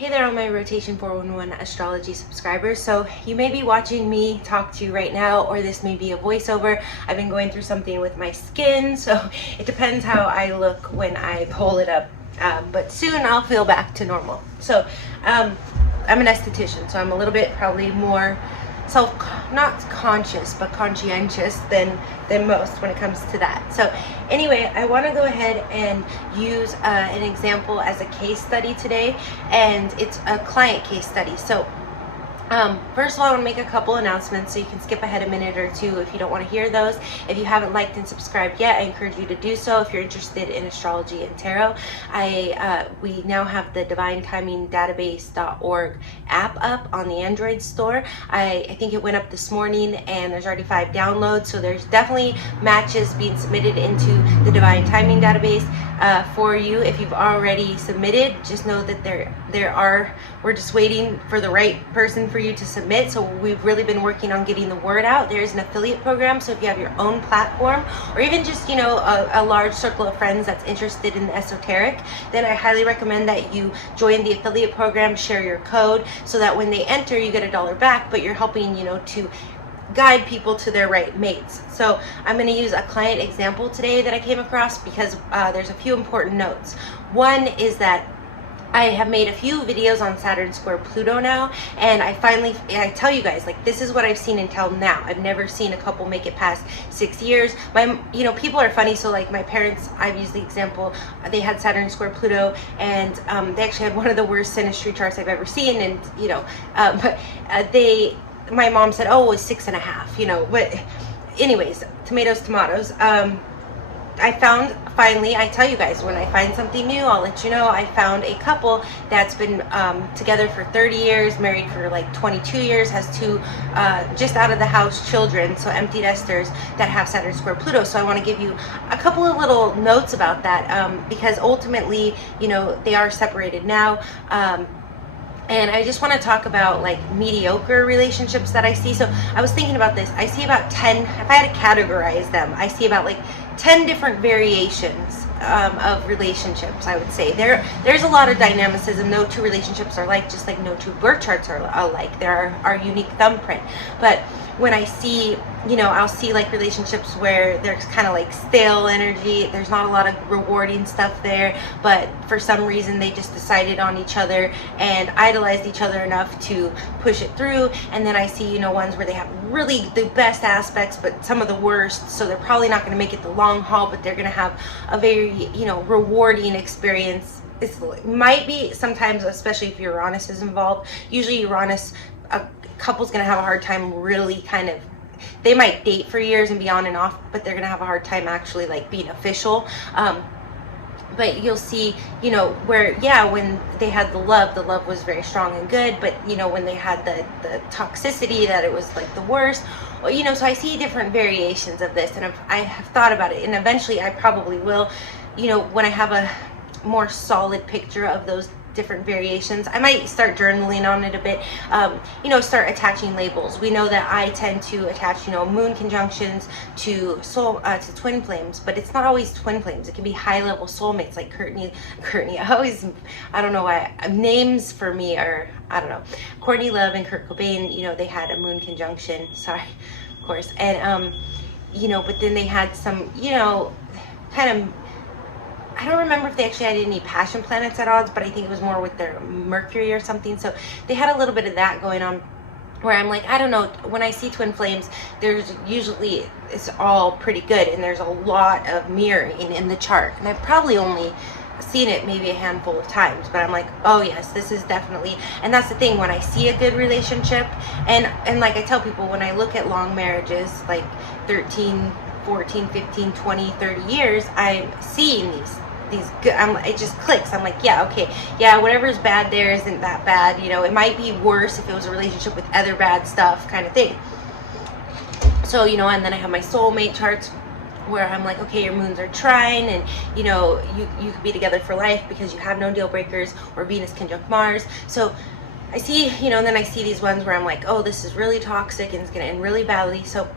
Hey there, all my Rotation 411 astrology subscribers. So you may be watching me talk to you right now, or this may be a voiceover. I've been going through something with my skin, so it depends how I look when I pull it up. But soon I'll feel back to normal. So I'm an esthetician, so I'm a little bit probably more not conscious, but conscientious than most when it comes to that. So anyway, I want to go ahead and use an example as a case study today, and it's a client case study. So first of all, I want to make a couple announcements, so you can skip ahead a minute or two if you don't want to hear those. If you haven't liked and subscribed yet, I encourage you to do so. If you're interested in astrology and tarot, we now have the divinetimingdatabase.org app up on the Android store. I think it went up this morning, and there's already 5 downloads, so there's definitely matches being submitted into the Divine Timing database for you. If you've already submitted, just know that we're just waiting for the right person for you to submit. So we've really been working on getting the word out. There's an affiliate program, so if you have your own platform, or even just a large circle of friends that's interested in the esoteric, then I highly recommend that you join the affiliate program, share your code, so that when they enter you get $1 back, but you're helping to guide people to their right mates. So I'm going to use a client example today that I came across because there's a few important notes. One is that I have made a few videos on Saturn square Pluto now, and I tell you guys, like, this is what I've seen until now. I've never seen a couple make it past 6 years. People are funny, so like my parents, I've used the example, they had Saturn square Pluto, and they actually had one of the worst Synastry charts I've ever seen, and my mom said, oh, it was 6.5, but anyways, tomatoes. I found, finally, I tell you guys, when I find something new, I'll let you know. I found a couple that's been together for 30 years, married for like 22 years, has 2 just out of the house children, so empty nesters, that have Saturn square Pluto. So I want to give you a couple of little notes about that, because ultimately, they are separated now. And I just want to talk about like mediocre relationships that I see. So I was thinking about this. I see about 10, if I had to categorize them, I see about like 10 different variations of relationships, I would say. There's a lot of dynamicism. No 2 relationships are alike, just like no 2 birth charts are alike. There are unique thumbprint. But when I see, I'll see like relationships where there's kind of like stale energy. There's not a lot of rewarding stuff there, but for some reason they just decided on each other and idolized each other enough to push it through. And then I see, ones where they have really the best aspects, but some of the worst. So they're probably not going to make it the long haul, but they're going to have a very, rewarding experience. It might be sometimes, especially if Uranus is involved. Usually Uranus, a couple's gonna have a hard time really they might date for years and be on and off, but they're gonna have a hard time actually like being official. But you'll see, where, when they had the love was very strong and good, but when they had the toxicity, that it was like the worst. Well, so I see different variations of this, and I have thought about it, and eventually I probably will, when I have a more solid picture of those different variations, I might start journaling on it a bit, start attaching labels. We know that I tend to attach, moon conjunctions to to twin flames, but it's not always twin flames. It can be high level soulmates like Courtney. I don't know why names for me are, I don't know. Courtney Love and Kurt Cobain, they had a moon conjunction, sorry, of course. And, but then they had some, kind of, I don't remember if they actually had any passion planets at odds, but I think it was more with their Mercury or something. So they had a little bit of that going on, where I'm like, I don't know, when I see twin flames, there's usually, it's all pretty good, and there's a lot of mirroring in the chart. And I've probably only seen it maybe a handful of times, but I'm like, oh yes, this is definitely. And that's the thing, when I see a good relationship, and like I tell people, when I look at long marriages, like 13, 14, 15, 20, 30 years, I'm seeing these good, it just clicks. I'm like, yeah, okay, yeah, whatever's bad there isn't that bad. It might be worse if it was a relationship with other bad stuff, kind of thing. So, and then I have my soulmate charts, where I'm like, okay, your moons are trine, and you could be together for life because you have no deal breakers, or Venus conjunct Mars. So I see, and then I see these ones where I'm like, oh, this is really toxic and it's gonna end really badly. So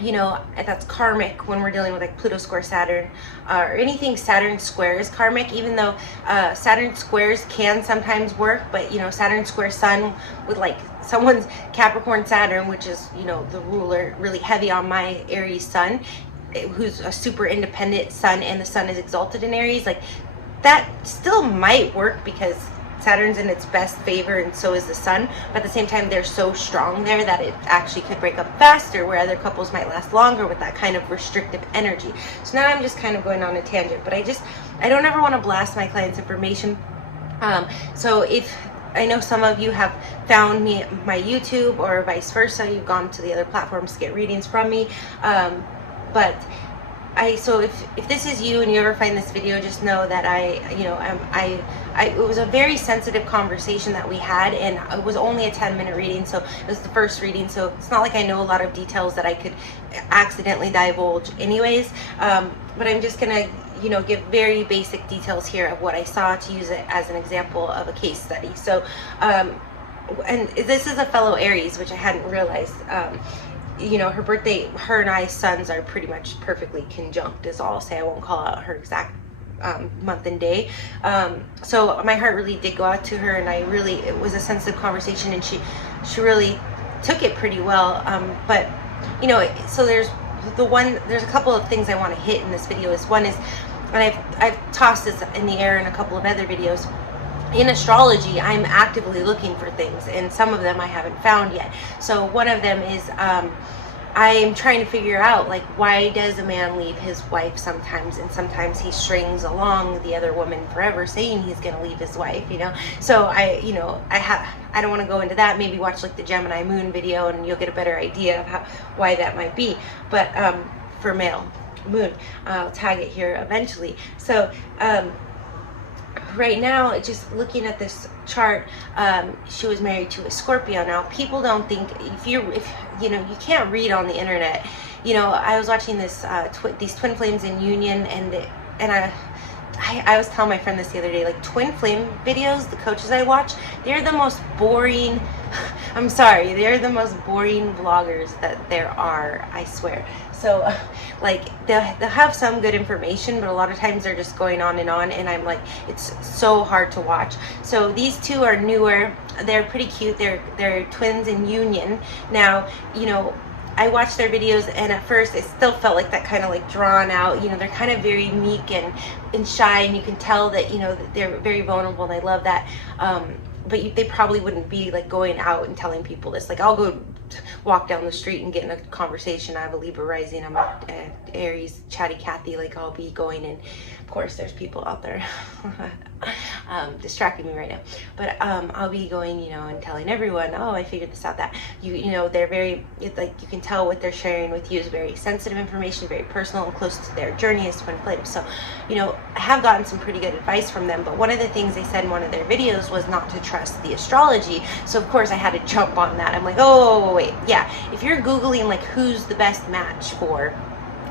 you know, that's karmic when we're dealing with like Pluto square Saturn, or anything Saturn square is karmic, even though Saturn squares can sometimes work. But you know, Saturn square Sun with like someone's Capricorn Saturn, which is, you know, the ruler, really heavy on my Aries Sun, who's a super independent Sun, and the Sun is exalted in Aries, like that still might work because Saturn's in its best favor and so is the Sun, but at the same time they're so strong there that it actually could break up faster, where other couples might last longer with that kind of restrictive energy. So now I'm just kind of going on a tangent, but I don't ever want to blast my clients' information. So if I know some of you have found me my YouTube, or vice versa, you've gone to the other platforms to get readings from me, but so if this is you and you ever find this video, just know that it was a very sensitive conversation that we had, and it was only a 10-minute reading, so it was the first reading, so it's not like I know a lot of details that I could accidentally divulge anyways, but I'm just gonna, you know, give very basic details here of what I saw to use it as an example of a case study. So and this is a fellow Aries, which I hadn't realized. You know, her birthday, her and I's suns are pretty much perfectly conjunct, is all I'll say. I won't call out her exact month and day. So my heart really did go out to her, and it was a sensitive conversation, and she really took it pretty well. But you know, so there's a couple of things I want to hit in this video. One is, and I've tossed this in the air in a couple of other videos. In astrology, I'm actively looking for things, and some of them I haven't found yet. So one of them is I'm trying to figure out, like, why does a man leave his wife sometimes, and sometimes he strings along the other woman forever, saying he's going to leave his wife, you know? So I don't want to go into that. Maybe watch like the Gemini moon video and you'll get a better idea of why that might be. But for male moon, I'll tag it here eventually. So right now, just looking at this chart, she was married to a Scorpio. Now, people don't think, if you know, you can't read on the internet. You know, I was watching this these twin flames in union, and I was telling my friend this the other day, like, twin flame videos, the coaches I watch, they're the most boring, I'm sorry, they're the most boring vloggers that there are, I swear. So, like, they'll have some good information, but a lot of times they're just going on, and I'm like, it's so hard to watch. So these two are newer, they're pretty cute, they're twins in union. Now, you know, I watched their videos, and at first it still felt like that kind of like drawn out, you know, they're kind of very meek and shy, and you can tell that, you know, that they're very vulnerable, and I love that. But they probably wouldn't be like going out and telling people this. Like, I'll go walk down the street and get in a conversation. I have a Libra rising, I'm a Aries, chatty Cathy, like, I'll be going, and of course there's people out there distracting me right now, but I'll be going, you know, and telling everyone, oh, I figured this out, that you know, they're very, like, you can tell what they're sharing with you is very sensitive information, very personal and close to their journey as twin flames. So, you know, I have gotten some pretty good advice from them, but one of the things they said in one of their videos was not to trust the astrology. So of course I had to jump on that. I'm like, oh wait, yeah, if you're Googling like who's the best match for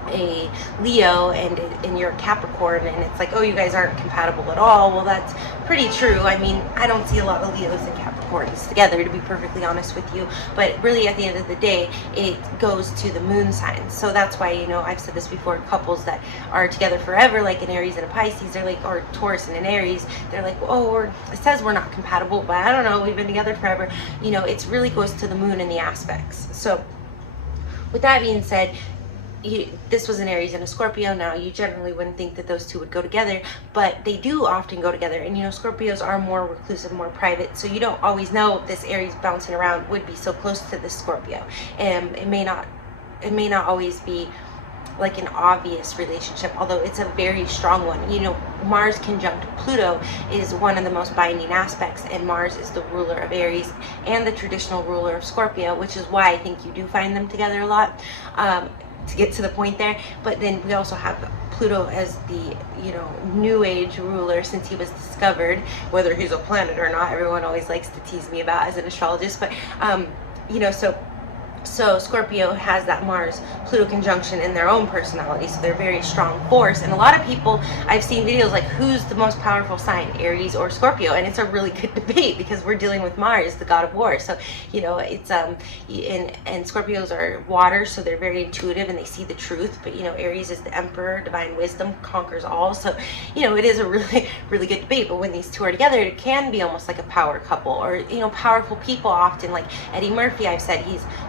a Leo and you're a Capricorn, and it's like, oh, you guys aren't compatible at all, well, that's pretty true. I mean, I don't see a lot of Leos and Capricorns together, to be perfectly honest with you, but really at the end of the day it goes to the moon signs. So that's why, you know, I've said this before, couples that are together forever, like an Aries and a Pisces, they're like, or Taurus and an Aries, they're like, oh, it says we're not compatible, but I don't know, we've been together forever. You know, it's really goes to the moon and the aspects. So with that being said, this was an Aries and a Scorpio. Now, you generally wouldn't think that those two would go together, but they do often go together. And, you know, Scorpios are more reclusive, more private, so you don't always know if this Aries bouncing around would be so close to this Scorpio. And it may not always be like an obvious relationship, although it's a very strong one. You know, Mars conjunct Pluto is one of the most binding aspects, and Mars is the ruler of Aries and the traditional ruler of Scorpio, which is why I think you do find them together a lot. To get to the point there, but then we also have Pluto as the, you know, new age ruler since he was discovered. Whether he's a planet or not, everyone always likes to tease me about as an astrologist, but you know, so So Scorpio has that Mars Pluto conjunction in their own personality, so they're very strong force. And a lot of people, I've seen videos like, who's the most powerful sign, Aries or Scorpio? And it's a really good debate because we're dealing with Mars, the god of war. So you know, it's and Scorpios are water, so they're very intuitive and they see the truth. But you know, Aries is the emperor, divine wisdom, conquers all. So you know, it is a really really good debate. But when these two are together, it can be almost like a power couple, or you know, powerful people often, like Eddie Murphy. I've said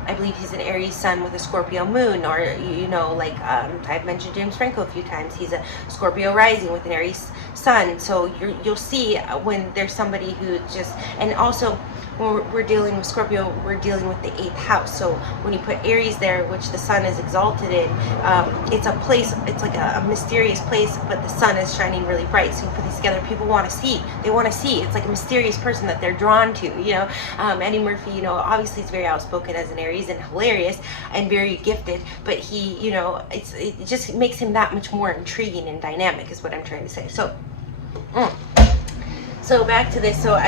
I believe he's an Aries sun with a Scorpio moon, or you know, like I've mentioned James Franco a few times. He's a Scorpio rising with an Aries sun. So you'll see when there's somebody who just, and also when we're dealing with Scorpio, we're dealing with the 8th house. So when you put Aries there, which the sun is exalted in, it's a place, it's like a mysterious place, but the sun is shining really bright. So you put these together, people want to see. They want to see. It's like a mysterious person that they're drawn to, you know. Eddie Murphy, you know, obviously he's very outspoken as an Aries and hilarious and very gifted, but he, you know, it just makes him that much more intriguing and dynamic is what I'm trying to say. So, so back to this. So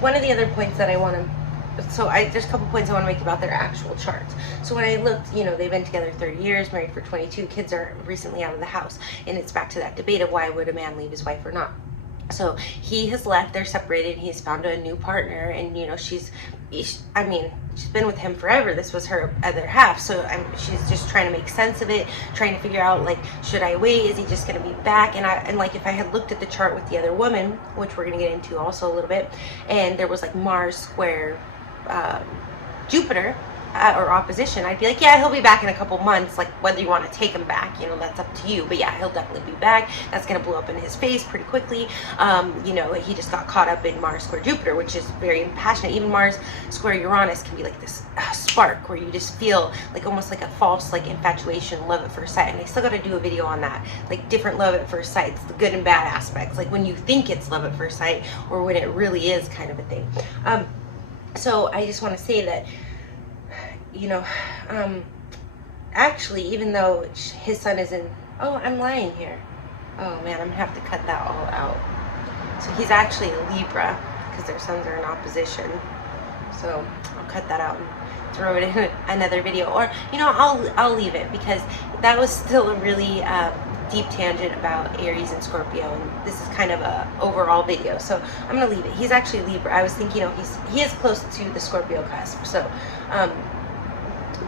one of the other points that I want to, there's a couple points I want to make about their actual charts. So when I looked, you know, they've been together 30 years, married for 22, kids are recently out of the house, and it's back to that debate of why would a man leave his wife or not. So he has left, they're separated, he's found a new partner, and you know, she's been with him forever. This was her other half, so she's just trying to make sense of it, trying to figure out, like, should I wait? Is he just going to be back? And like, if I had looked at the chart with the other woman, which we're going to get into also a little bit, and there was like Mars square Jupiter or opposition, I'd be like, yeah, he'll be back in a couple months. Like, whether you want to take him back, you know, that's up to you. But yeah, he'll definitely be back. That's going to blow up in his face pretty quickly. You know, he just got caught up in Mars square Jupiter, which is very impassionate. Even Mars square Uranus can be like this spark where you just feel like almost like a false like infatuation, love at first sight. And I still got to do a video on that, like different love at first sights, the good and bad aspects, like when you think it's love at first sight or when it really is, kind of a thing. So I just want to say that, you know, actually, even though his sun is in, oh, I'm lying here. Oh man, I'm gonna have to cut that all out. So he's actually a Libra because their suns are in opposition. So I'll cut that out and throw it in another video, or you know, I'll leave it because that was still a really deep tangent about Aries and Scorpio, and this is kind of a overall video, so I'm gonna leave it. He's actually Libra. I was thinking, you know, he is close to the Scorpio cusp, so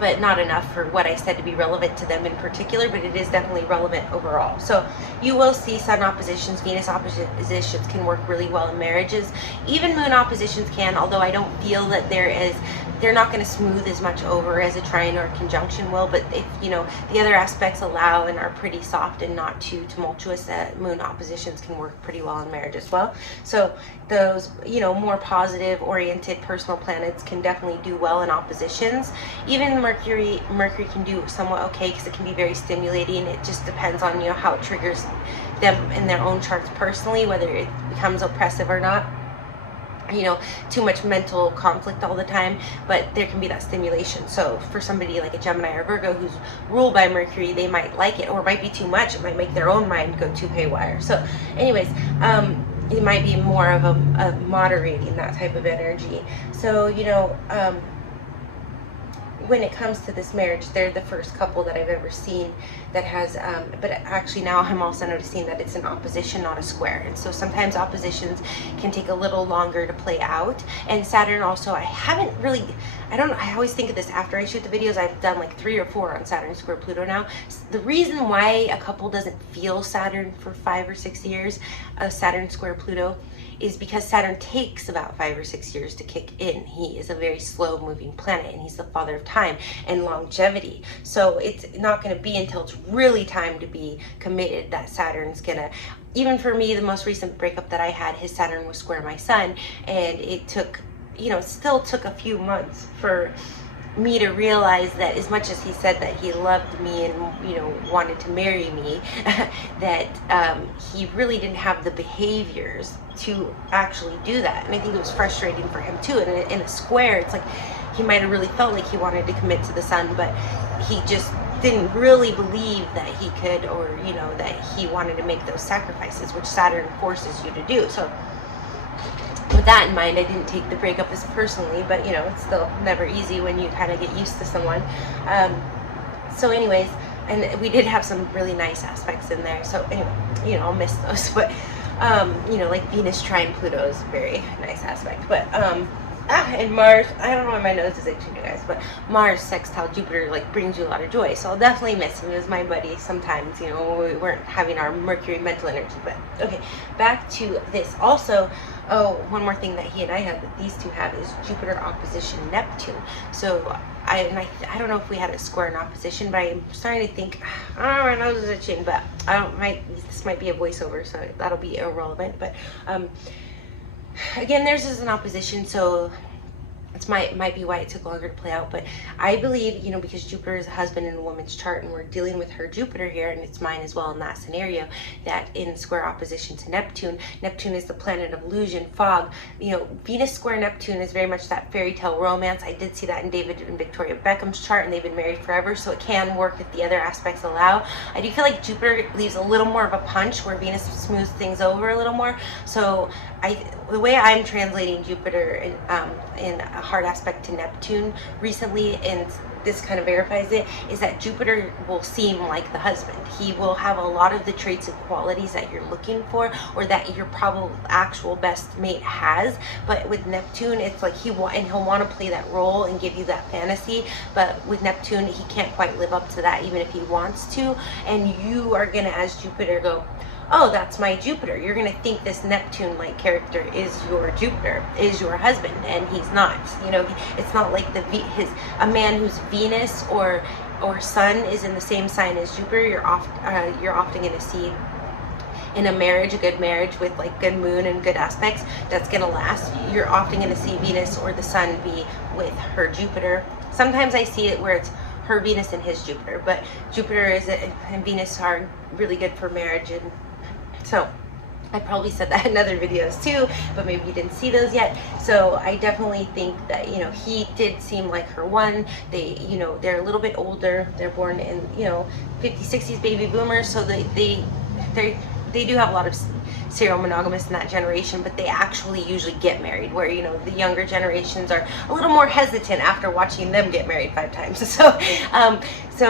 but not enough for what I said to be relevant to them in particular, but it is definitely relevant overall. So you will see Sun oppositions, Venus oppositions can work really well in marriages. Even Moon oppositions can, although I don't feel that they're not going to smooth as much over as a trine or a conjunction will, but if, you know, the other aspects allow and are pretty soft and not too tumultuous, Moon oppositions can work pretty well in marriage as well. So those, you know, more positive oriented personal planets can definitely do well in oppositions. Even Mercury can do somewhat okay because it can be very stimulating. It just depends on, you know, how it triggers them in their own charts personally, whether it becomes oppressive or not. You know, too much mental conflict all the time, but there can be that stimulation. So for somebody like a Gemini or Virgo who's ruled by Mercury, they might like it, or it might be too much. It might make their own mind go too haywire. So anyways, it might be more of a moderating that type of energy. So, you know, when it comes to this marriage, they're the first couple that I've ever seen that has, but actually now I'm also noticing that it's an opposition, not a square. And so sometimes oppositions can take a little longer to play out. And Saturn also, I always think of this after I shoot the videos. I've done like 3 or 4 on Saturn square Pluto now. The reason why a couple doesn't feel Saturn for 5 or 6 years, Saturn square Pluto, is because Saturn takes about 5 or 6 years to kick in. He is a very slow moving planet, and he's the father of time and longevity. So it's not going to be until it's really time to be committed that Saturn's gonna, even for me, the most recent breakup that I had, his Saturn was square my sun, and it took, you know, still took a few months for me to realize that as much as he said that he loved me and, you know, wanted to marry me, that he really didn't have the behaviors to actually do that. And I think it was frustrating for him too. And in a square, it's like he might have really felt like he wanted to commit to the sun, but he just didn't really believe that he could, or, you know, that he wanted to make those sacrifices, which Saturn forces you to do. So with that in mind, I didn't take the breakup as personally, but you know, it's still never easy when you kind of get used to someone. So anyways, and we did have some really nice aspects in there. So anyway, you know, I'll miss those, but you know, like Venus trine Pluto is a very nice aspect. But and Mars, I don't know why my nose is itching, you guys, but Mars sextile Jupiter like brings you a lot of joy. So I'll definitely miss him as my buddy sometimes, you know, when we weren't having our Mercury mental energy. But okay, back to this. Also, oh, one more thing that he and I have, that these two have, is Jupiter opposition Neptune. So I don't know if we had a square in opposition, but I'm starting to think, oh, my nose is itching, but this might be a voiceover, so that'll be irrelevant. But again, theirs is an opposition, so it might be why it took longer to play out. But I believe, you know, because Jupiter is a husband in a woman's chart, and we're dealing with her Jupiter here, and it's mine as well in that scenario, that in square opposition to Neptune is the planet of illusion, fog. You know, Venus square Neptune is very much that fairy tale romance. I did see that in David and Victoria Beckham's chart, and they've been married forever, so it can work if the other aspects allow. I do feel like Jupiter leaves a little more of a punch, where Venus smooths things over a little more. So the way I'm translating Jupiter in a hard aspect to Neptune recently, and this kind of verifies it, is that Jupiter will seem like the husband. He will have a lot of the traits and qualities that you're looking for, or that your probable actual best mate has. But with Neptune, it's like he'll want to play that role and give you that fantasy. But with Neptune, he can't quite live up to that, even if he wants to. And you are gonna, as Jupiter, go, oh, that's my Jupiter. You're going to think this Neptune-like character is your Jupiter, is your husband, and he's not. You know, it's not like a man whose Venus or Sun is in the same sign as Jupiter. You're often going to see in a marriage, a good marriage with like good moon and good aspects, that's going to last. You're often going to see Venus or the Sun be with her Jupiter. Sometimes I see it where it's her Venus and his Jupiter, but Jupiter and Venus are really good for marriage. And so I probably said that in other videos too, but maybe you didn't see those yet. So I definitely think that, you know, he did seem like her one. They, you know, they're a little bit older. They're born in, you know, 50s, 60s baby boomers. So they do have a lot of serial monogamous in that generation, but they actually usually get married, where, you know, the younger generations are a little more hesitant after watching them get married 5 times. So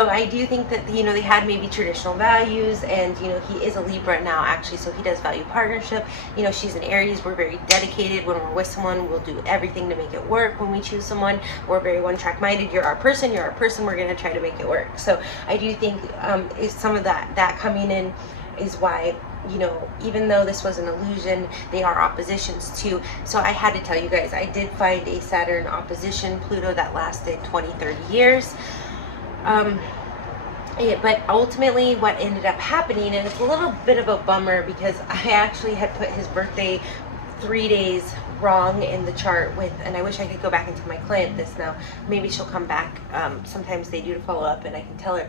I do think that, you know, they had maybe traditional values, and, you know, he is a Libra now actually, so he does value partnership. You know, she's an Aries. We're very dedicated. When we're with someone, we'll do everything to make it work. When we choose someone, we're very one-track minded. You're our person, we're going to try to make it work. So I do think is some of that coming in is why, you know, even though this was an illusion, they are oppositions too. So I had to tell you guys, I did find a Saturn opposition Pluto that lasted 20-30 years. But ultimately what ended up happening, and it's a little bit of a bummer, because I actually had put his birthday 3 days wrong in the chart and I wish I could go back and tell my client this now. Maybe she'll come back. Sometimes they do to follow up, and I can tell her.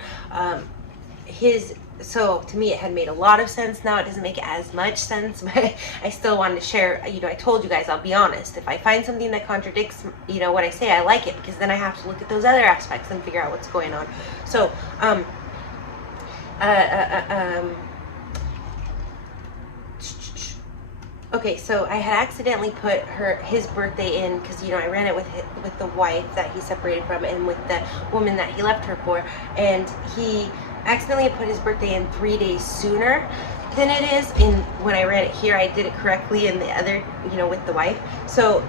So to me it had made a lot of sense. Now it doesn't make as much sense, but I still wanted to share. You know, I told you guys, I'll be honest, if I find something that contradicts, you know, what I say, I like it, because then I have to look at those other aspects and figure out what's going on. So okay, so I had accidentally put his birthday in, because, you know, I ran it with the wife that he separated from, and with the woman that he left her for, and he accidentally put his birthday in 3 days sooner than it is. When I ran it here, I did it correctly in the other, you know, with the wife. So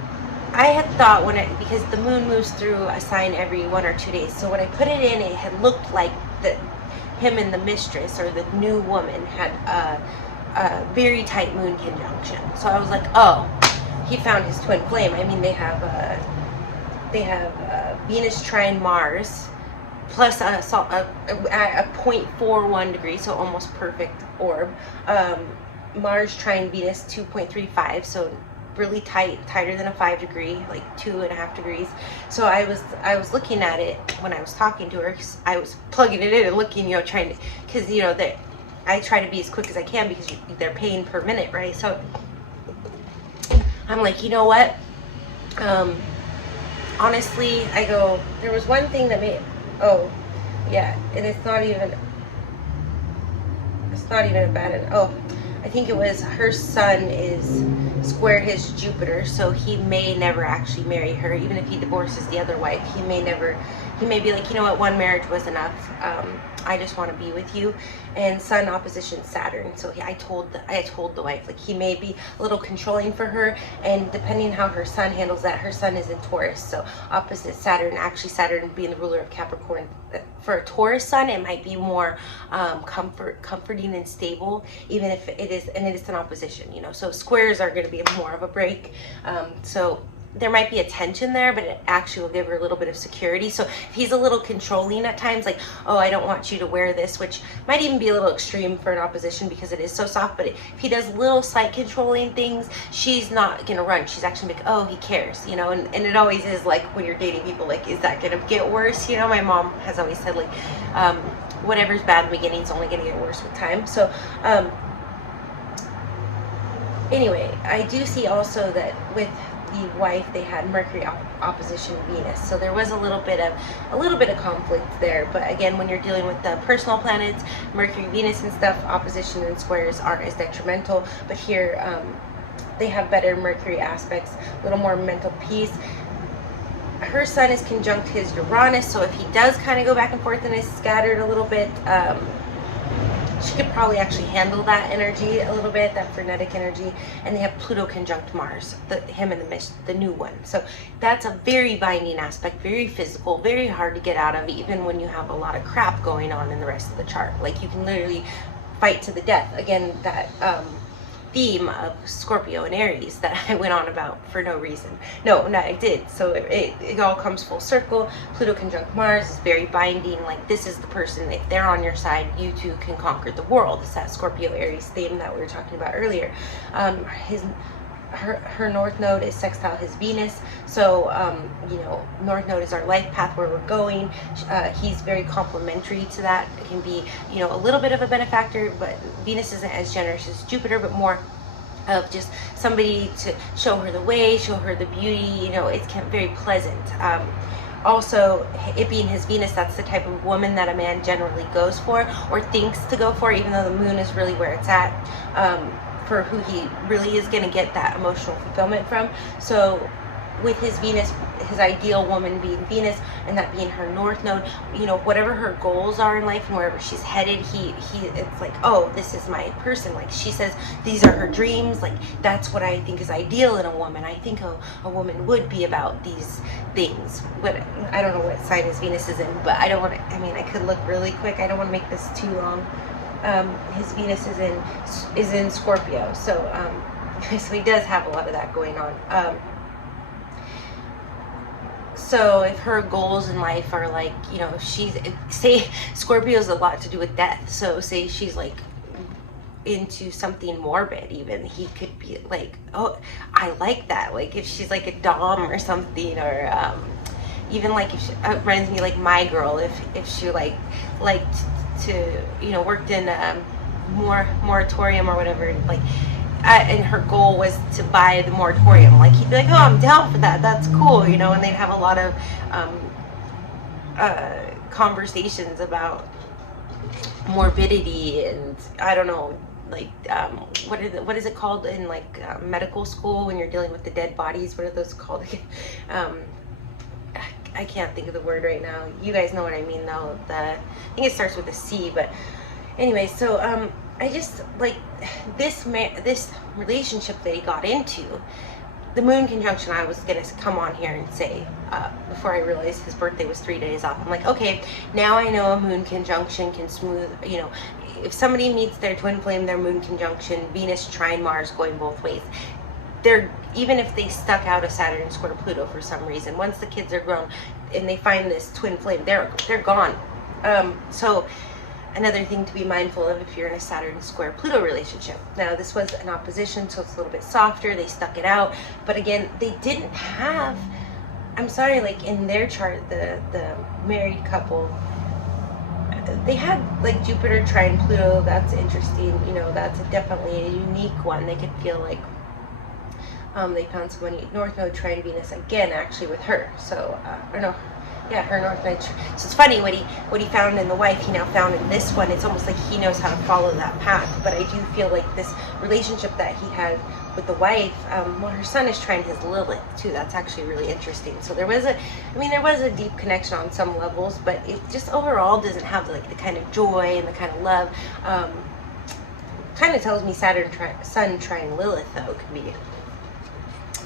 I had thought, because the moon moves through a sign every 1 or 2 days, so when I put it in, it had looked like him and the mistress, or the new woman, had a very tight moon conjunction. So I was like, oh, he found his twin flame. I mean, they have Venus trine Mars, plus a 0.41 degree, so almost perfect orb. Mars trine Venus 2.35, so really tighter than a 5 degree, like 2.5 degrees. So I was looking at it when I was talking to her. I was plugging it in and looking, you know, trying to, because, you know, I try to be as quick as I can, because they're paying per minute, right? So I'm like, you know what? Honestly, I go, there was one thing that made, oh, yeah, and it's not even a bad, oh, I think it was her sun is square his Jupiter, so he may never actually marry her. Even if he divorces the other wife, he may be like, you know what, one marriage was enough. I just want to be with you. And Sun opposition Saturn, so I told the wife, like, he may be a little controlling for her, and depending how her Sun handles that, her Sun is in Taurus, so opposite Saturn. Actually, Saturn being the ruler of Capricorn, for a Taurus Sun, it might be more comforting and stable, even if it is, and it is an opposition, you know. So squares are going to be more of a break. So there might be a tension there, but it actually will give her a little bit of security. So if he's a little controlling at times, like, oh, I don't want you to wear this, which might even be a little extreme for an opposition because it is so soft, but if he does little slight controlling things, she's not gonna run. She's actually like, oh, he cares, you know. And it always is, like, when you're dating people, like, is that gonna get worse? You know, my mom has always said, like, whatever's bad in the beginning is only gonna get worse with time. So anyway, I do see also that with the wife, they had Mercury opposition Venus, so there was a little bit of conflict there. But again, when you're dealing with the personal planets, Mercury, Venus and stuff, opposition and squares aren't as detrimental. But here they have better Mercury aspects, a little more mental peace. Her Sun is conjunct his Uranus, so if he does kind of go back and forth and is scattered a little bit, she could probably actually handle that energy a little bit, that frenetic energy. And they have Pluto conjunct Mars, him and the new one. So that's a very binding aspect, very physical, very hard to get out of, even when you have a lot of crap going on in the rest of the chart. Like, you can literally fight to the death. Again, that theme of Scorpio and Aries that I went on about for no reason. No, I did. So it all comes full circle. Pluto conjunct Mars is very binding. Like, this is the person, if they're on your side, you two can conquer the world. It's that Scorpio Aries theme that we were talking about earlier. Her North Node is sextile his Venus, so you know, North Node is our life path, where we're going. He's very complementary to that. It can be, you know, a little bit of a benefactor, but Venus isn't as generous as Jupiter, but more of just somebody to show her the way, show her the beauty. You know, it's very pleasant. Also, it being his Venus, that's the type of woman that a man generally goes for or thinks to go for, even though the moon is really where it's at. For who he really is going to get that emotional fulfillment from. So with his Venus, his ideal woman being Venus, and that being her North Node, you know, whatever her goals are in life and wherever she's headed, it's like, oh, this is my person. Like, she says these are her dreams. Like, that's what I think is ideal in a woman. I think a woman would be about these things. But I don't know what sign his Venus is in, but I don't want to, I mean, I could look really quick. I don't want to make this too long. His Venus is in Scorpio, so so he does have a lot of that going on. So if her goals in life are, like, you know, if she's, say Scorpio's a lot to do with death, so say she's like into something morbid, even, he could be like, oh, I like that. Like, if she's like a dom or something, or even like if she reminds me like my girl, if she liked to, you know, worked in a moratorium or whatever, like, and her goal was to buy the moratorium, like, he'd be like, oh, I'm down for that, that's cool, you know. And they'd have a lot of conversations about morbidity, and I don't know, like, what is it called in, like, medical school when you're dealing with the dead bodies? What are those called again? I can't think of the word right now. You guys know what I mean, though. I think it starts with a C, but anyway, so I just, like, this relationship that he got into, the moon conjunction, I was gonna come on here and say, before I realized his birthday was 3 days off, I'm like, okay, now I know a moon conjunction can smooth, you know, if somebody meets their twin flame, their moon conjunction, Venus trine Mars going both ways, even if they stuck out a Saturn square Pluto for some reason, once the kids are grown and they find this twin flame, they're gone. So another thing to be mindful of if you're in a Saturn square Pluto relationship. Now, this was an opposition, so it's a little bit softer. They stuck it out, but again, they didn't have, I'm sorry, like, in their chart, the married couple, they had, like, Jupiter trine Pluto. That's interesting, you know. That's definitely a unique one. They could feel like they found somebody. North Node trine Venus again, actually, with her. So, or no, Yeah, her North Node. So it's funny what he found in the wife, he now found in this one. It's almost like he knows how to follow that path. But I do feel like this relationship that he had with the wife, well, her son is trying his Lilith too. That's actually really interesting. So there was a deep connection on some levels, but it just overall doesn't have like the kind of joy and the kind of love. Kind of tells me Sun trying Lilith though could be.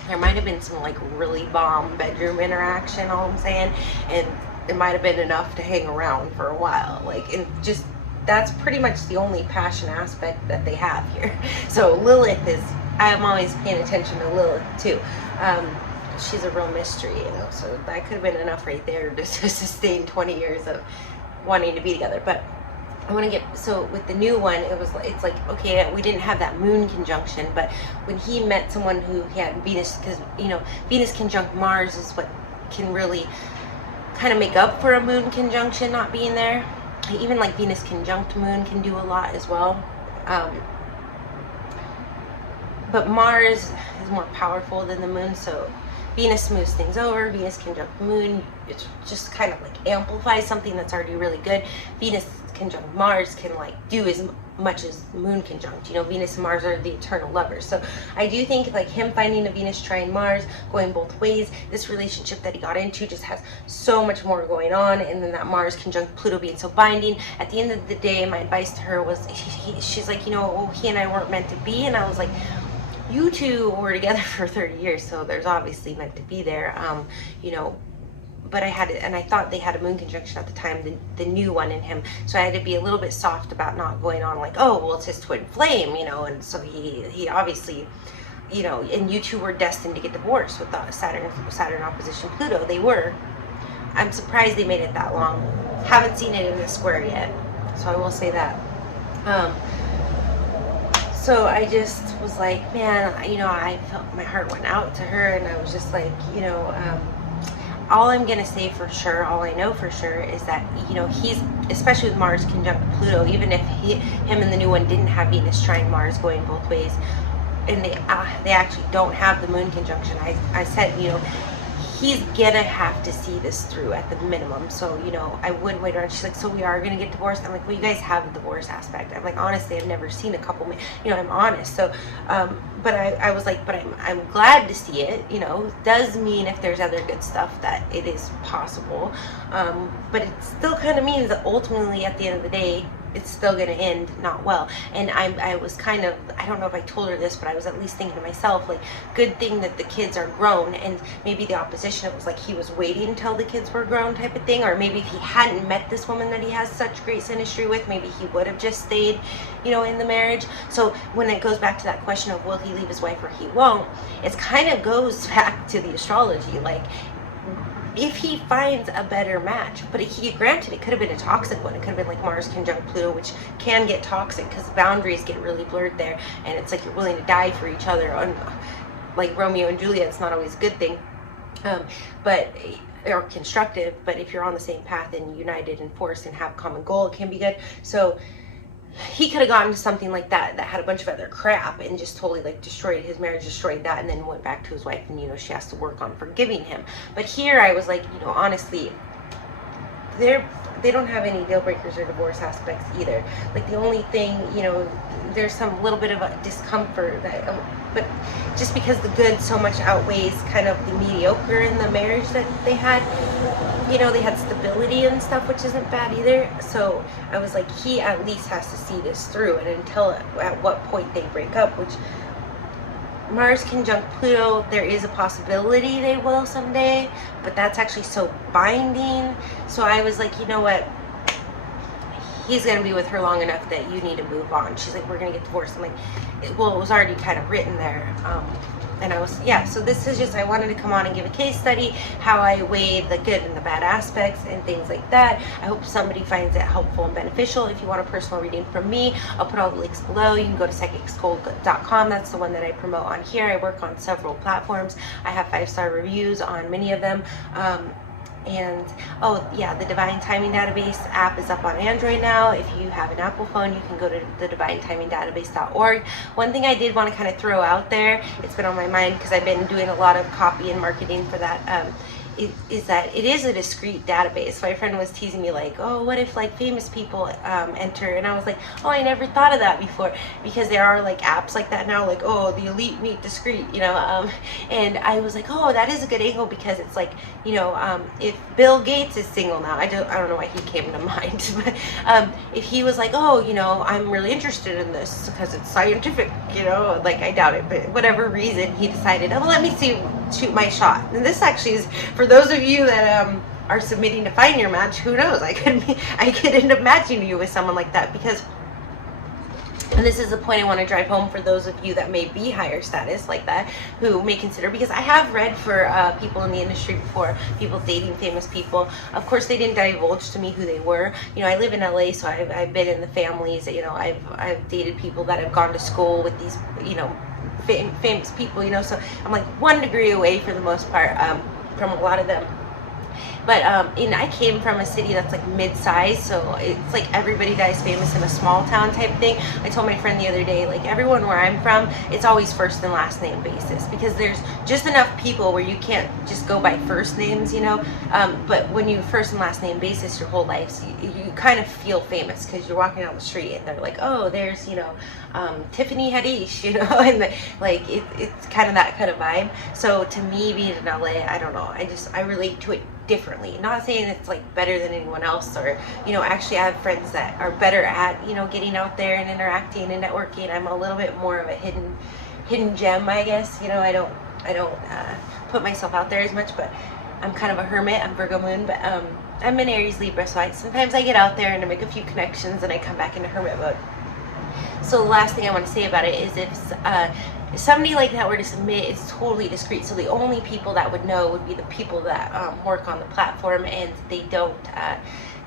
There might have been some like really bomb bedroom interaction, all I'm saying, and it might have been enough to hang around for a while. Like, and just that's pretty much the only passion aspect that they have here. So Lilith is, I'm always paying attention to Lilith too. She's a real mystery, you know, so that could have been enough right there to sustain 20 years of wanting to be together. But I want to get, so with the new one, it's like, okay, we didn't have that moon conjunction, but when he met someone who had Venus, because, you know, Venus conjunct Mars is what can really kind of make up for a moon conjunction not being there. Even like Venus conjunct moon can do a lot as well. But Mars is more powerful than the moon, so Venus smooths things over. Venus conjunct moon, it just kind of like amplifies something that's already really good. Venus conjunct Mars can like do as much as moon conjunct. You know, Venus and Mars are the eternal lovers. So I do think like him finding a Venus trine Mars, going both ways, this relationship that he got into just has so much more going on. And then that Mars conjunct Pluto being so binding. At the end of the day, my advice to her was, she's like, you know, he and I weren't meant to be. And I was like, you two were together for 30 years, so there's obviously meant to be there. You know, but I had it, and I thought they had a moon conjunction at the time, the new one in him. So I had to be a little bit soft about not going on like, oh, well, it's his twin flame, you know. And so he obviously, you know, and you two were destined to get divorced with the Saturn opposition Pluto. They were. I'm surprised they made it that long. Haven't seen it in the square yet, so I will say that. So I just was like, man, you know, I felt my heart went out to her, and I was just like, you know, all I'm gonna say for sure, all I know for sure is that, you know, he's, especially with Mars conjunct Pluto, even if him and the new one didn't have Venus trine Mars going both ways, and they actually don't have the moon conjunction, I said, you know, he's gonna have to see this through at the minimum. So, you know, I wouldn't wait around. She's like, so we are gonna get divorced? I'm like, well, you guys have the divorce aspect. I'm like, honestly, I've never seen a couple, you know, I'm honest. So, but I was like, but I'm glad to see it, you know. Does mean if there's other good stuff that it is possible. But it still kind of means that ultimately at the end of the day, it's still going to end not well. And I was kind of, I don't know if I told her this, but I was at least thinking to myself, like, good thing that the kids are grown. And maybe the opposition, it was like he was waiting until the kids were grown type of thing. Or maybe if he hadn't met this woman that he has such great synastry with, maybe he would have just stayed, you know, in the marriage. So when it goes back to that question of will he leave his wife or he won't, it kind of goes back to the astrology. Like, if he finds a better match, but granted, it could have been a toxic one. It could have been like Mars conjunct Pluto, which can get toxic because boundaries get really blurred there, and it's like you're willing to die for each other. Like Romeo and Juliet, it's not always a good thing, or constructive. But if you're on the same path and united in force and have a common goal, it can be good. So he could have gotten to something like that had a bunch of other crap and just totally like destroyed his marriage, destroyed that, and then went back to his wife, and, you know, she has to work on forgiving him. But here I was like, you know, honestly, they don't have any deal breakers or divorce aspects either. Like, the only thing, you know, there's some little bit of a discomfort that, but just because the good so much outweighs kind of the mediocre in the marriage that they had. You know, they had stability and stuff, which isn't bad either. So I was like, he at least has to see this through, and until at what point they break up, which Mars conjunct Pluto, there is a possibility they will someday, but that's actually so binding. So I was like, you know what, he's going to be with her long enough that you need to move on. She's like, we're going to get divorced. I'm like, well, it was already kind of written there. And I was, yeah, so this is just, I wanted to come on and give a case study, how I weighed the good and the bad aspects and things like that. I hope somebody finds it helpful and beneficial. If you want a personal reading from me, I'll put all the links below. You can go to psychicsgold.com. That's the one that I promote on here. I work on several platforms. I have 5-star reviews on many of them. And oh yeah, the Divine Timing Database app is up on Android now. If you have an Apple phone, you can go to the divinetimingdatabase.org. One thing I did want to kind of throw out there, it's been on my mind because I've been doing a lot of copy and marketing for that, is that it is a discrete database. My friend was teasing me like, oh, what if like famous people enter? And I was like, oh, I never thought of that before, because there are like apps like that now, like, oh, the elite meet discrete, you know. And I was like, oh, that is a good angle, because it's like, you know, if Bill Gates is single now, I don't know why he came to mind, but if he was like, oh, you know, I'm really interested in this because it's scientific, you know, like, I doubt it, but whatever reason he decided, oh, let me shoot my shot. And this actually is for those of you that are submitting to find your match. Who knows, I could end up matching you with someone like that, because, and this is the point I want to drive home for those of you that may be higher status like that, who may consider, because I have read for people in the industry before, people dating famous people. Of course, they didn't divulge to me who they were. You know, I live in LA, so I've been in the families. You know, I've dated people that have gone to school with these, you know, famous people. You know, so I'm like 1 degree away for the most part from a lot of them. But and I came from a city that's like mid-sized, so it's like everybody that is famous in a small town type thing. I told my friend the other day, like, everyone where I'm from, it's always first and last name basis, because there's just enough people where you can't just go by first names, you know. But when you first and last name basis your whole life, so you kind of feel famous, because you're walking down the street and they're like, oh, there's, you know, Tiffany Haddish, you know, and like it's kind of that kind of vibe. So to me, being in LA, I don't know, I relate to it differently. Not saying it's like better than anyone else, or, you know, actually I have friends that are better at, you know, getting out there and interacting and networking. I'm a little bit more of a hidden gem, I guess. You know, I don't put myself out there as much, but I'm kind of a hermit. I'm Virgo moon, but I'm an Aries Libra, so sometimes I get out there and I make a few connections and I come back into hermit mode. So the last thing I want to say about it is, if somebody like that were to submit, it's totally discreet. So the only people that would know would be the people that work on the platform, and they don't.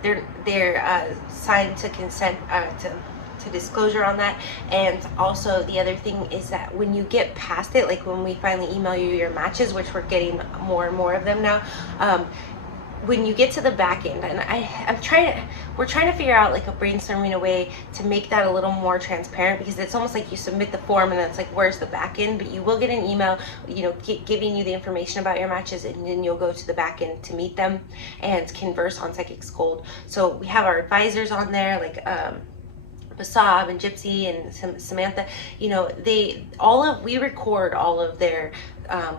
They're signed to consent to disclosure on that. And also the other thing is that when you get past it, like when we finally email you your matches, which we're getting more and more of them now. When you get to the back end, and we're trying to figure out like a brainstorming a way to make that a little more transparent, because it's almost like you submit the form and it's like, where's the back end? But you will get an email, you know, giving you the information about your matches, and then you'll go to the back end to meet them and converse on Psychics Gold. So we have our advisors on there, like Basab and Gypsy and Samantha. You know, we record all of their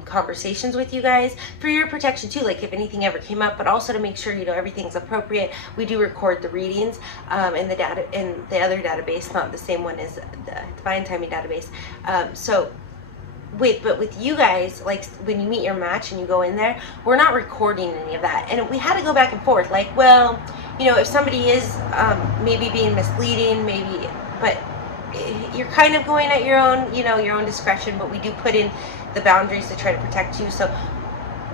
conversations with you guys for your protection too, like if anything ever came up, but also to make sure, you know, everything's appropriate. We do record the readings in the data in the other database, not the same one as the Divine Timing database. But with you guys, like when you meet your match and you go in there, we're not recording any of that. And we had to go back and forth, like, well, you know, if somebody is maybe being misleading, maybe, but you're kind of going at your own, you know, your own discretion. But we do put in the boundaries to try to protect you. So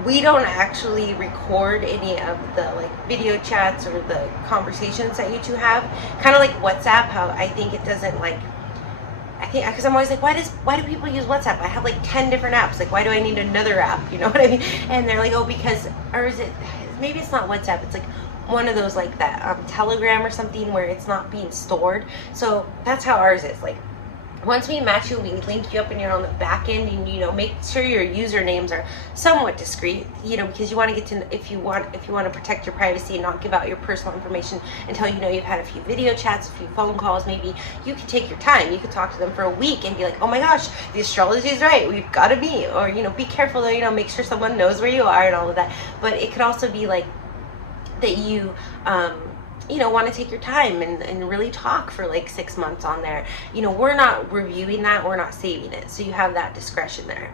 we don't actually record any of the like video chats or the conversations that you two have, kind of like WhatsApp, how I think it doesn't, like, I think, because I'm always like, why do people use WhatsApp? I have like 10 different apps. Like, why do I need another app? You know what I mean? And they're like, oh, because, or is it, maybe it's not WhatsApp. It's like one of those, like that Telegram or something, where it's not being stored. So that's how ours is. Like, once we match you, we link you up and you're on the back end, and, you know, make sure your usernames are somewhat discreet, you know, because you want to get to, if you want to protect your privacy and not give out your personal information until, you know, you've had a few video chats, a few phone calls. Maybe you can take your time. You could talk to them for a week and be like, oh my gosh, the astrology is right, we've got to meet. Or, you know, be careful though, you know, make sure someone knows where you are and all of that. But it could also be like that you you know, want to take your time and really talk for like 6 months on there. You know, we're not reviewing that, we're not saving it, so you have that discretion there.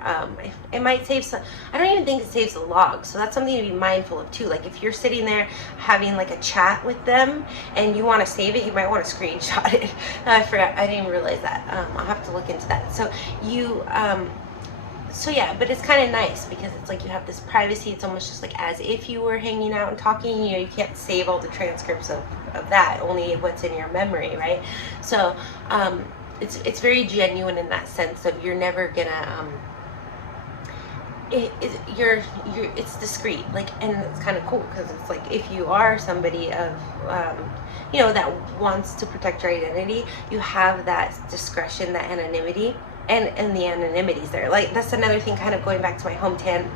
It might save some, I don't even think it saves the log, so that's something to be mindful of too. Like if you're sitting there having like a chat with them and you want to save it, you might want to screenshot it. I forgot, I didn't even realize that. I'll have to look into that. So you so yeah, but it's kind of nice because it's like you have this privacy. It's almost just like as if you were hanging out and talking. You know, you can't save all the transcripts of that, only what's in your memory, right? So it's very genuine in that sense of you're never gonna it's discreet, like, and it's kind of cool because it's like if you are somebody of you know, that wants to protect your identity, you have that discretion, that anonymity. and the anonymity's there. Like, that's another thing, kind of going back to my hometown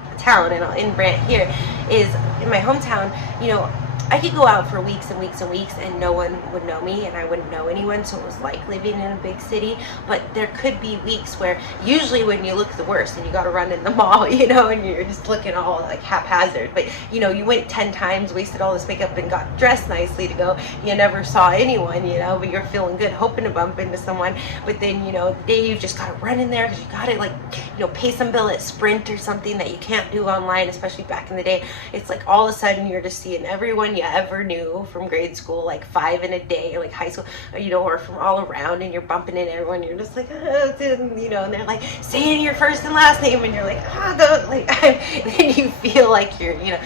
and in Brant here, is in my hometown, you know, I could go out for weeks and weeks and weeks and no one would know me and I wouldn't know anyone, so it was like living in a big city. But there could be weeks where, usually when you look the worst and you got to run in the mall, you know, and you're just looking all like haphazard, but you know, you went 10 times, wasted all this makeup and got dressed nicely to go, you never saw anyone, you know, but you're feeling good, hoping to bump into someone. But then, you know, the day you've just got to run in there because you got to, like, you know, pay some bill at Sprint or something that you can't do online, especially back in the day. It's like all of a sudden you're just seeing everyone you ever knew from grade school, like 5 in a day, or like high school, or, you know, or from all around, and you're bumping into everyone. You're just like, you know, and they're like saying your first and last name, and you're like, then you feel like you're, you know,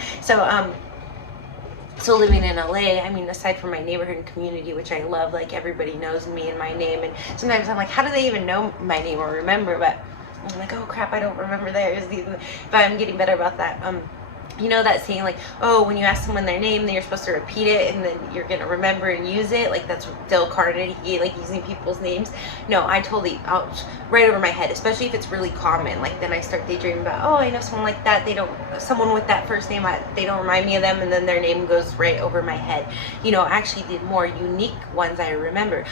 so living in LA, I mean, aside from my neighborhood and community, which I love, like everybody knows me and my name, and sometimes I'm like, how do they even know my name or remember? But I'm like, oh crap, I don't remember theirs. But I'm getting better about that. You know that saying, like, oh, when you ask someone their name, then you're supposed to repeat it and then you're gonna remember and use it. Like, that's Dale Carnegie, like using people's names. No, I totally, right over my head, especially if it's really common. Like, then I start daydreaming about, oh, I know someone like that. Someone with that first name, they don't remind me of them, and then their name goes right over my head. You know, actually the more unique ones I remember.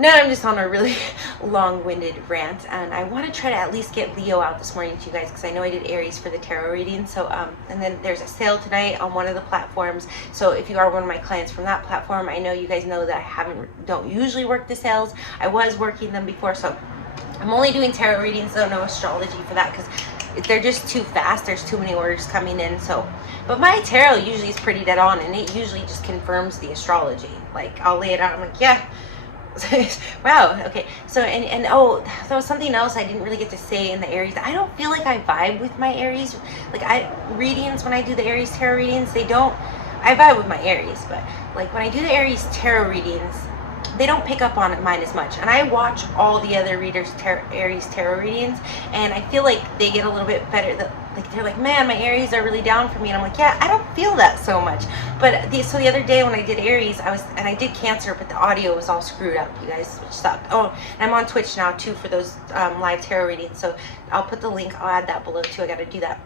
Now I'm just on a really long-winded rant, and I want to try to at least get Leo out this morning to you guys, because I know I did Aries for the tarot reading. So and then there's a sale tonight on one of the platforms, so if you are one of my clients from that platform, I know you guys know that I don't usually work the sales. I was working them before, so I'm only doing tarot readings, so no astrology for that, because they're just too fast. There's too many orders coming in. So, but my tarot usually is pretty dead on, and it usually just confirms the astrology. Like, I'll lay it out, I'm like, yeah. Wow, okay. So, and oh, there was something else I didn't really get to say in the Aries. I don't feel like I vibe with my Aries. Like, readings, when I do the Aries tarot readings, I vibe with my Aries, but like when I do the Aries tarot readings, they don't pick up on mine as much. And I watch all the other readers' Aries tarot readings, and I feel like they get a little bit better. Like, they're like, man, my Aries are really down for me, and I'm like, yeah, I don't feel that so much. But so the other day when I did Aries, I did Cancer, but the audio was all screwed up, you guys, which sucked. Oh, and I'm on Twitch now too for those live tarot readings, so I'll put the link. I'll add that below too. I got to do that.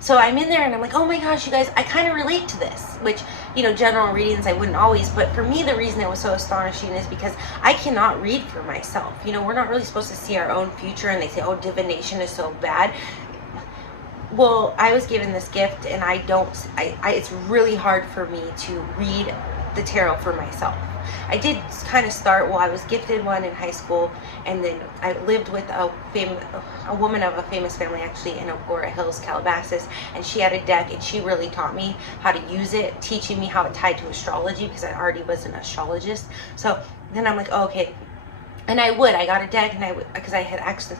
So I'm in there and I'm like, oh my gosh, you guys, I kind of relate to this, which, you know, general readings I wouldn't always, but for me, the reason it was so astonishing is because I cannot read for myself. You know, we're not really supposed to see our own future, and they say, oh, divination is so bad. Well, I was given this gift, and it's really hard for me to read the tarot for myself. I did kind of start, I was gifted one in high school, and then I lived with a woman of a famous family, actually, in Agoura Hills, Calabasas, and she had a deck, and she really taught me how to use it, teaching me how it tied to astrology, because I already was an astrologist. So then I'm like, oh, okay, and I got a deck, and because I had actually,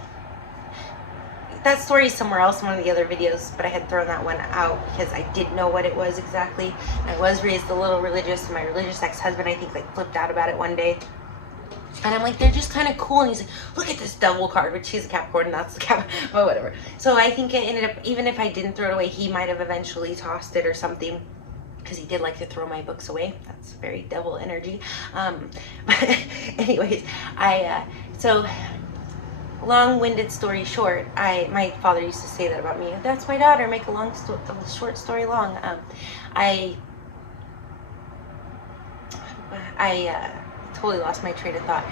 that story is somewhere else in one of the other videos, but I had thrown that one out because I didn't know what it was exactly. I was raised a little religious, and my religious ex-husband, I think, like, flipped out about it one day. And I'm like, they're just kind of cool. And he's like, look at this devil card, which he's a Capricorn, and that's the Cap, but whatever. So I think it ended up, even if I didn't throw it away, he might have eventually tossed it or something, because he did like to throw my books away. That's very devil energy. But anyways, so long-winded story short, my father used to say that about me. That's my daughter, make a short story long. I totally lost my train of thought.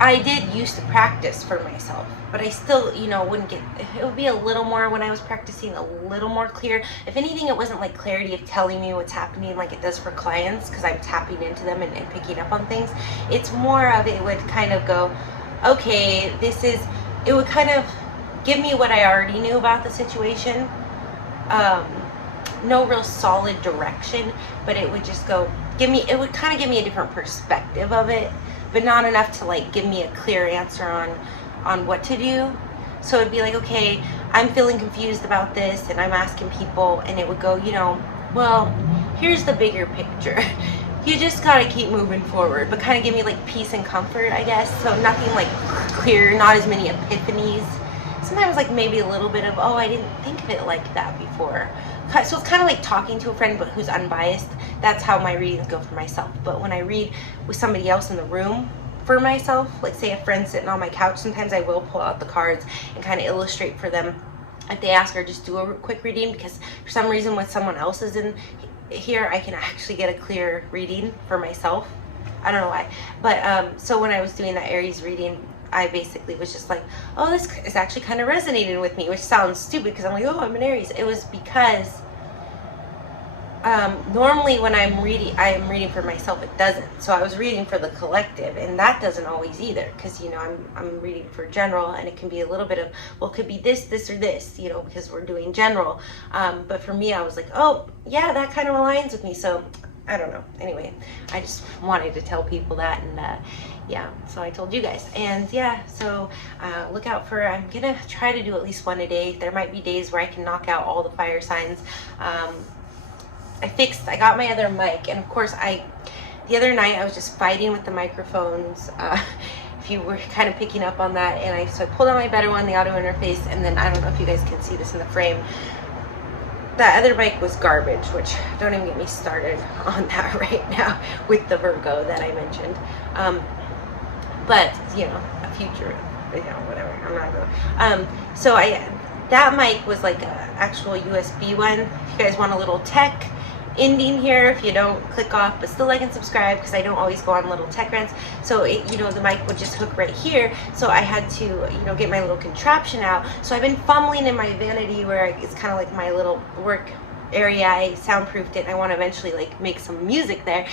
I did used to practice for myself, but I still, you know, wouldn't get, it would be a little more when I was practicing, a little more clear. If anything, it wasn't like clarity of telling me what's happening like it does for clients, because I'm tapping into them and picking up on things. It's more of, it would kind of go, okay, it would kind of give me what I already knew about the situation. No real solid direction, but it would just go, it would kind of give me a different perspective of it, but not enough to like give me a clear answer on what to do. So it'd be like, okay, I'm feeling confused about this, and I'm asking people, and it would go, you know, well, here's the bigger picture. You just gotta keep moving forward, but kind of give me like peace and comfort, I guess. So nothing like clear, not as many epiphanies. Sometimes like maybe a little bit of, oh, I didn't think of it like that before. So it's kind of like talking to a friend, but who's unbiased. That's how my readings go for myself. But when I read with somebody else in the room, for myself. Like say a friend's sitting on my couch, sometimes I will pull out the cards and kind of illustrate for them. If they ask, or just do a quick reading, because for some reason when someone else is in here, I can actually get a clear reading for myself. I don't know why. But so when I was doing that Aries reading, I basically was just like, oh, this is actually kind of resonating with me, which sounds stupid because I'm like, oh, I'm an Aries. It was because normally when I'm reading for myself, it doesn't. So I was reading for the collective, and that doesn't always either, because you know I'm reading for general, and it can be a little bit of, well, it could be this or this, you know, because we're doing general. But for me, I was like, oh yeah, that kind of aligns with me. So I don't know. Anyway, I just wanted to tell people that, and yeah, so I told you guys. And yeah, so look out for, I'm gonna try to do at least one a day. There might be days where I can knock out all the fire signs. I got my other mic, and of course the other night I was just fighting with the microphones, if you were kind of picking up on that, and so I pulled out my better one, the auto interface, and then I don't know if you guys can see this in the frame. That other mic was garbage, which don't even get me started on that right now with the Virgo that I mentioned. But you know, a future, you know, whatever, I'm not going. So that mic was like an actual USB one. If you guys want a little tech ending here, if you don't, click off, but still like and subscribe, because I don't always go on little tech rants. So it, you know, the mic would just hook right here, so I had to, you know, get my little contraption out. So I've been fumbling in my vanity where it's kind of like my little work area. I soundproofed it, and I want to eventually like make some music there,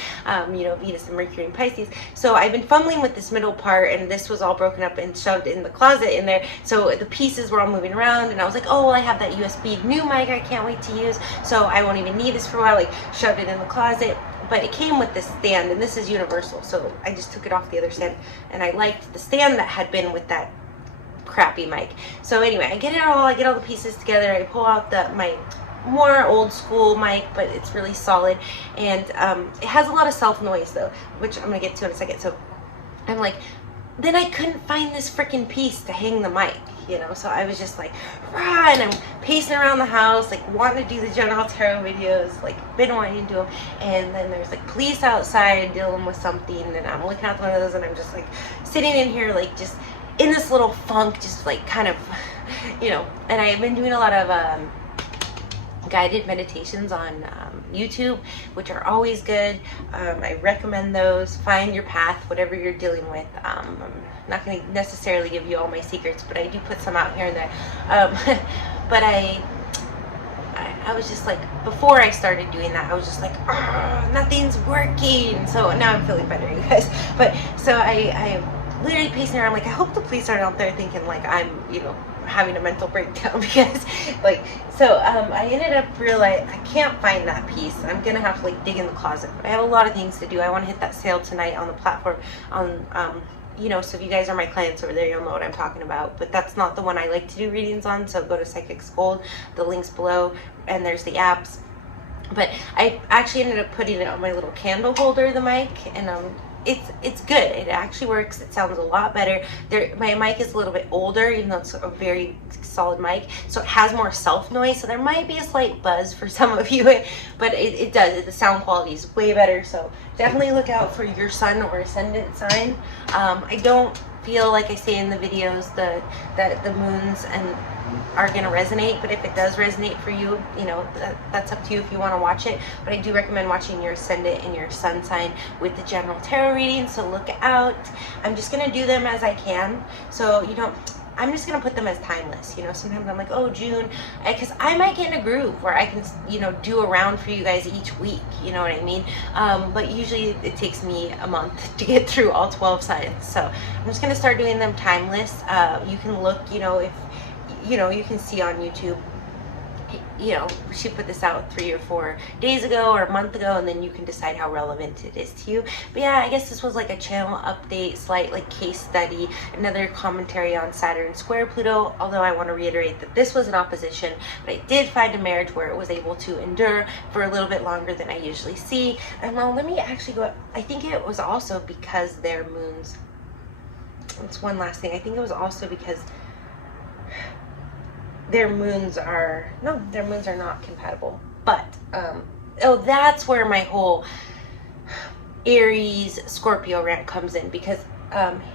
you know, Venus and Mercury and Pisces. So I've been fumbling with this middle part, and this was all broken up and shoved in the closet in there, so the pieces were all moving around, and I was like, oh well, I have that USB new mic I can't wait to use, so I won't even need this for a while. Like, shoved it in the closet. But it came with this stand, and this is universal, so I just took it off the other stand, and I liked the stand that had been with that crappy mic. So anyway, I get all the pieces together, I pull out my more old school mic, but it's really solid, and it has a lot of self noise though, which I'm gonna get to in a second. So I'm like, then I couldn't find this freaking piece to hang the mic, you know, so I was just like, rah, and I'm pacing around the house, like wanting to do the general tarot videos, like been wanting to do them, and then there's like police outside dealing with something, and I'm looking out the windows, and I'm just like sitting in here, like just in this little funk, just like kind of, you know. And I've been doing a lot of guided meditations on YouTube, which are always good. I recommend those. Find your path, whatever you're dealing with. I'm not going to necessarily give you all my secrets, but I do put some out here and there. But I was just like, before I started doing that, I was just like, oh, nothing's working. So now I'm feeling better, you guys. But so I literally pacing around, like, I hope the police aren't out there thinking like I'm, you know, having a mental breakdown, because like, so I ended up realizing I can't find that piece. I'm gonna have to like dig in the closet, but I have a lot of things to do. I want to hit that sale tonight on the platform on you know, so if you guys are my clients over there, you'll know what I'm talking about. But that's not the one I like to do readings on, so go to Psychics Gold, the link's below, and there's the apps. But I actually ended up putting it on my little candle holder, the mic, and it's good. It actually works. It sounds a lot better. My mic is a little bit older, even though it's a very solid mic, so it has more self noise. So there might be a slight buzz for some of you, but it does. The sound quality is way better. So definitely look out for your sun or ascendant sign. I don't feel like I say in the videos that the moons and are going to resonate, but if it does resonate for you, you know, that's up to you if you want to watch it. But I do recommend watching your ascendant and your sun sign with the general tarot reading, so look out. I'm just going to do them as I can, so you know, I'm just going to put them as timeless. You know, sometimes I'm like, oh, June, because I might get in a groove where I can, you know, do a round for you guys each week, you know what I mean? But usually it takes me a month to get through all 12 signs, so I'm just going to start doing them timeless. You can look, you know, if you know, you can see on YouTube, you know, she put this out 3 or 4 days ago or a month ago, and then you can decide how relevant it is to you. But yeah, I guess this was like a channel update, slight like case study, another commentary on Saturn square Pluto, although I want to reiterate that this was an opposition, but I did find a marriage where it was able to endure for a little bit longer than I usually see. And now let me actually go, I think it was also because their moons, that's one last thing, I think it was also because their moons are not compatible. But oh, that's where my whole Aries Scorpio rant comes in, because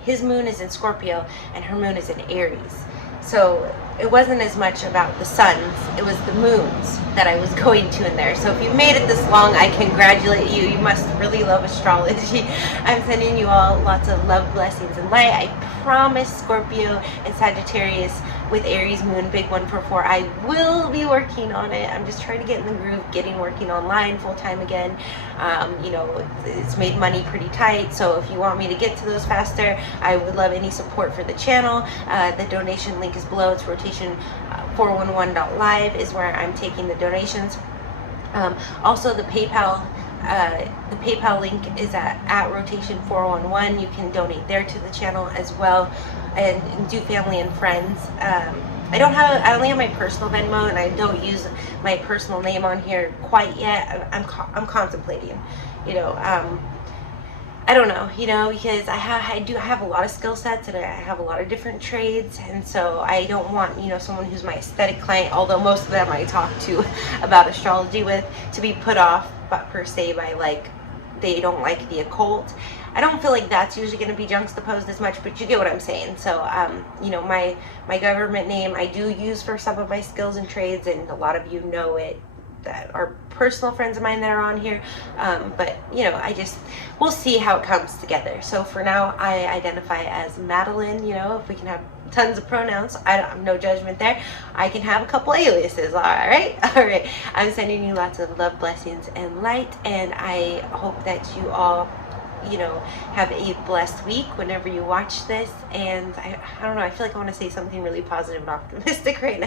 his moon is in Scorpio and her moon is in Aries. So it wasn't as much about the suns, it was the moons that I was going to in there. So if you made it this long, I congratulate you. You must really love astrology. I'm sending you all lots of love, blessings, and light. I promise, Scorpio and Sagittarius with Aries moon, big 144, I will be working on it. I'm just trying to get in the groove, working online full time again. You know, it's made money pretty tight, so if you want me to get to those faster, I would love any support for the channel. The donation link is below. It's rotation411.live is where I'm taking the donations. Also, the PayPal link is at rotation411. You can donate there to the channel as well, and do family and friends. I only have my personal Venmo, and I don't use my personal name on here quite yet. I'm contemplating, you know. I don't know, you know, because I do have a lot of skill sets, and I have a lot of different trades, and so I don't want, you know, someone who's my aesthetic client, although most of them I talk to about astrology with, to be put off, but per se, by like they don't like the occult. I don't feel like that's usually going to be juxtaposed as much, but you get what I'm saying. So, you know, my government name I do use for some of my skills and trades, and a lot of you know it that are personal friends of mine that are on here. But, you know, we'll see how it comes together. So for now, I identify as Madeline. You know, if we can have tons of pronouns, no judgment there. I can have a couple aliases. All right. I'm sending you lots of love, blessings, and light, and I hope that you all, you know, have a blessed week whenever you watch this. And I don't know, I feel like I want to say something really positive and optimistic right now.